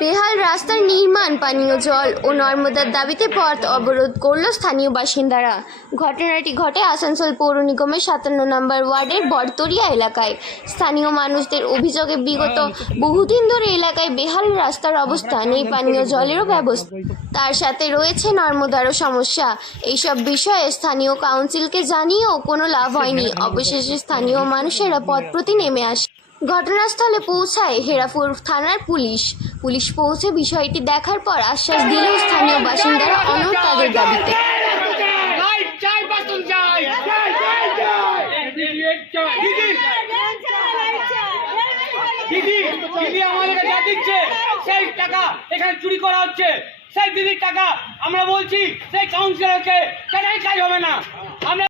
বেহাল রাস্তার নির্মাণ, পানীয় জল ও নর্মদার দাবিতে পথ অবরোধ করল স্থানীয় বাসিন্দারা। ঘটনাটি ঘটে আসানসোল পৌর নিগমের 57 নম্বর ওয়ার্ডের বড়তরিয়া এলাকায়। স্থানীয় মানুষদের অভিযোগে বিগত বহুদিন ধরে এলাকায় বেহাল রাস্তার অবস্থা, নেই পানীয় জলেরও ব্যবস্থা, তার সাথে রয়েছে নর্মদারও সমস্যা। এইসব বিষয়ে স্থানীয় কাউন্সিলকে জানিয়েও কোনো লাভ হয়নি। অবশেষে স্থানীয় মানুষেরা পথ প্রতি নেমে আসে। ঘটনাস্থলে পৌঁছায় হেরাপুর থানার পুলিশ পৌঁছে বিষয়টি দেখার পর আশ্বাস দিলেও স্থানীয় বাসিন্দারা অনড় তাদের দাবিতে। সেই টাকা এখানে চুরি করা হচ্ছে, সেই দিদির টাকা আমরা বলছি সেই কাউন্সিলরকে সেটাই কাজ হবে না। আমরা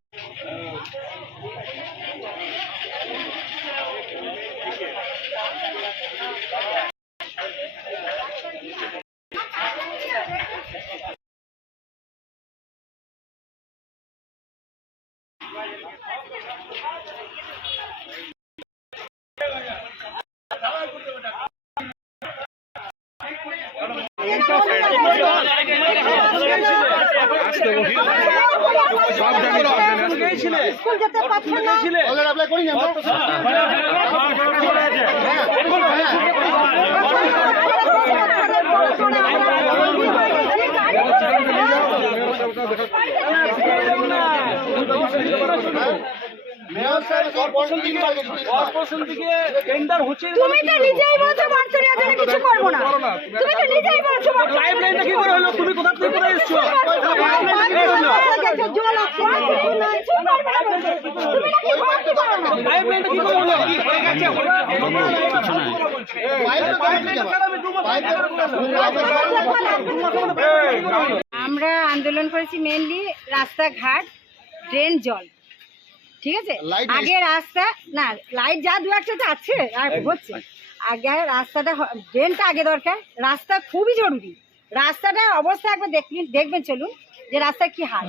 তুমি তো নিজেই বলছো বড়তরিয়া জন্য কিছু করব না, তুমি তো নিজেই বলছো পাইপলাইনটা কি করে হলো, তুমি কোথা থেকে করে এসছো? পাইপলাইনটা কি করে হলো? আমরা আন্দোলন করেছি মেইনলি রাস্তাঘাট, ড্রেন, জল, ঠিক আছে। আগে রাস্তা না, লাইট যা দু একটা আছে আর হচ্ছে, আগে রাস্তাটা, ড্রেনটা আগে দরকার। রাস্তা খুবই জরুরি, রাস্তাটার অবস্থা একবার দেখবেন চলুন যে রাস্তা কি হাল।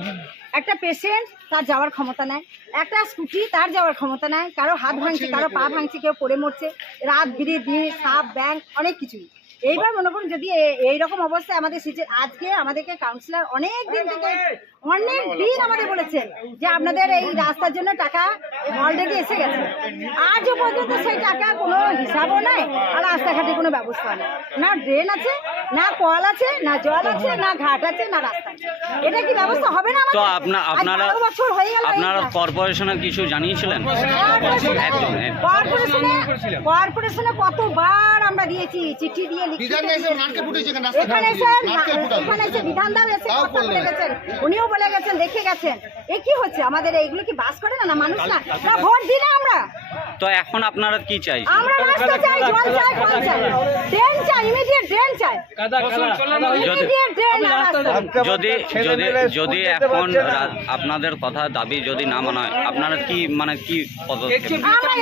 একটা পেশেন্ট তার যাওয়ার ক্ষমতা নাই, একটা স্কুটি তার যাওয়ার ক্ষমতা নাই, কারো হাত ভাঙছে, কারো পা ভাঙছে, কেউ পড়ে মরছে, রাত বিরে সাপ ব্যাংক অনেক কিছুই। এইবার মনে করুন যদি এইরকম অবস্থায় আমাদের আজকে আমাদেরকে কাউন্সিলর অনেক দিন আমাদের বলেছেন যে আপনাদের এই রাস্তার জন্য টাকা অলরেডি এসে গেছে, আজও পর্যন্ত সেই টাকা কোনো হিসাবও নাই, আর রাস্তাঘাটে কোনো ব্যবস্থা নেই, না ড্রেন আছে, না কল আছে, না জল আছে, না ঘাট আছে, না রাস্তা আছে। এটা কি ব্যবস্থা হবে না? তো আপনারা কর্পোরেশনের কিছু জানিয়েছিলেন? কর্পোরেশনে কতবার আমরা দিয়েছি, চিঠি দিয়ে এখানে এসে বিধানদার এসে কথা বলে গেছেন, উনিও বলে গেছেন, দেখে গেছেন। এ কি হচ্ছে আমাদের? এইগুলো কি বাস করে না মানুষ না? ভোট দিলে আমরা। তো এখন আপনারা কি চাই? আমরা রাস্তা চাই, জল চাই, কল চাই, ড্রেন চাই, ইমিডিয়েট ড্রেন চাই। যদি এখন আপনাদের কথা দাবি যদি না মানা হয়, আপনারা কি কি পদক্ষেপ? আমরা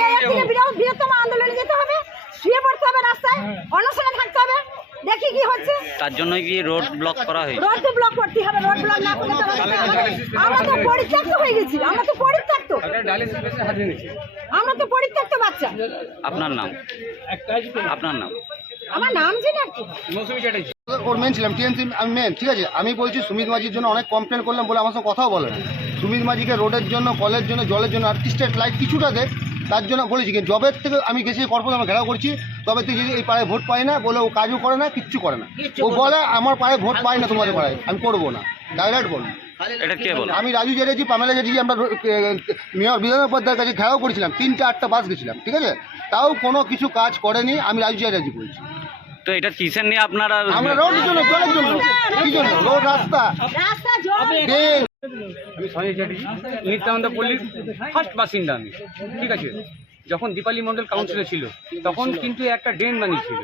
বৃহত্তম আন্দোলনে যেতে হবে, শুয়ে পড়তে হবে, রাস্তায় অনশনে থাকতে হবে, দেখি কি হচ্ছে। তার জন্য কি রোড ব্লক করা হয়েছে? রোড তো ব্লক করতে হবে, রোড ব্লক না করলে আমরা তো পরিত্যক্ত হয়ে গেছি, আমরা তো পরিত্যক্ত বাচ্চা। আপনার নাম? আপনার নাম? আমার নাম জানি ওর মেন ছিলাম, টিএমসি আমি মেন, ঠিক আছে। আমি বলছি সুমিত মাঝির জন্য অনেক কমপ্লেন করলাম বলে আমার সঙ্গে কথাও বলে না। সুমিত মাঝিকে রোডের জন্য, কলের জন্য, জলের জন্য আর স্ট্রিট লাইট কিছুটা দেখ, তার জন্য বলেছি। কিন্তু জবের থেকে আমি গেছি কর্পোরেশন, আমরা ঘেরাও করছি, তবে থেকে এই পাড়ায় ভোট পাই না বলে ও কাজও করে না, কিচ্ছু করে না। ও বলে আমার পাড়ায় ভোট পাই না, তোমাদের পাড়ায় আমি করবো না, ডাইরেক্ট বল। এটা কে বলে? আমি রাজু চ্যাটার্জি, পামেলা চ্যাটার্জি, আমরা মেয়র বিধান উপাধ্যায়ের কাছে ঘেরাও করেছিলাম, 3-8টা বাস গেছিলাম, ঠিক আছে। তাও কোনো কিছু কাজ করেনি। আমি রাজু চ্যাটার্জি বলছি। তো এটা কিসের নিয়ে আপনারা? আমরা রোডের জন্য, জলের জন্য, কি জন্য? রোড, রাস্তা, ড্রেন। আমি সঞ্জয় চ্যাটার্জি, নিত্যানন্দ পল্লীর ফার্স্ট বাসিন্দা আমি, ঠিক আছে। যখন দীপালি মণ্ডল কাউন্সিলর ছিল তখন কিন্তু একটা ড্রেন বানিয়েছিল,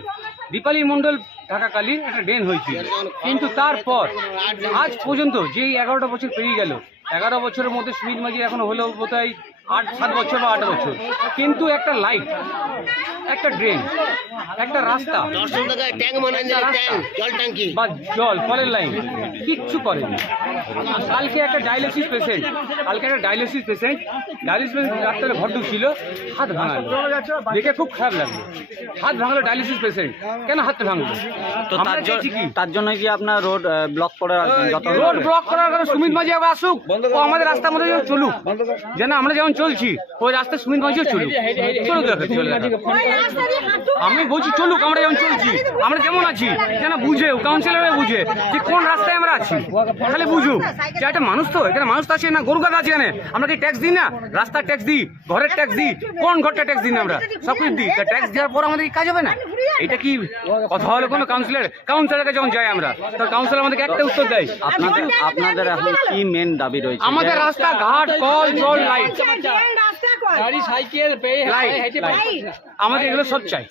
দীপালি মণ্ডল থাকাকালীন একটা ড্রেন হয়েছিল। কিন্তু তারপর আজ পর্যন্ত যেই 11টা বছর পেরিয়ে গেল, 11 বছরের মধ্যে সুমিত মাঝি এখন হলো বোধহয় 7 বছর বা 8 বছর, কিন্তু একটা লাইট, একটা ড্রেন, একটা রাস্তা বা জল কলের লাইন কিচ্ছু করেনি। কালকে একটা ডায়ালিসিস পেশেন্ট ডাক্তারের ঘর ঢুকছিল, হাত ভাঙালো, দেখে খুব খারাপ লাগলো। হাত ভাঙলো ডায়ালিসিস পেশেন্ট, কেন হাত ভাঙলো? তো আমরা চাইছি কি? তার জন্য কি আপনার রোড ব্লক করে রাখবেন? যত রোড ব্লক করার কারণে সুমিত মাঝি আবার আসুক, ও আমাদের রাস্তার মধ্যে যেন চলুক, যেন আমরা যেমন চলছি ওই রাস্তায় সুমিত মাঝিও চলুক, চলে দেখো। আমি বলছি চলুক, আমরা যেমন চলছি, আমরা যেমন আছি, যেন বুঝে কাউন্সিলরে বুঝে যে কোন রাস্তায় আমরা আছি, তাহলে বুঝুক যে একটা মানুষ, তো এখানে মানুষ তো আছে না, গরু গাদা আছে এখানে। আমরা কি ট্যাক্স দিই না? রাস্তার ট্যাক্স দিই, ঘরের ট্যাক্স দিই, কোন ঘরটা ট্যাক্স দিই না? আমরা সব কিছু দিই। ট্যাক্স দেওয়ার পর আমাদের কি কাজ হবে না? এটা কি কথা হলো কোনো কাউন্সিলরকে যখন যাই আমরা, তখন কাউন্সিলর আমাদেরকে একটা উত্তর দেয়। আপনাদের এখন কি মেন দাবি রয়েছে? আমাদের রাস্তা ঘাট, কল, জল, লাইট, রাস্তা কর লাইট, আমাদের এগুলো সব চাই।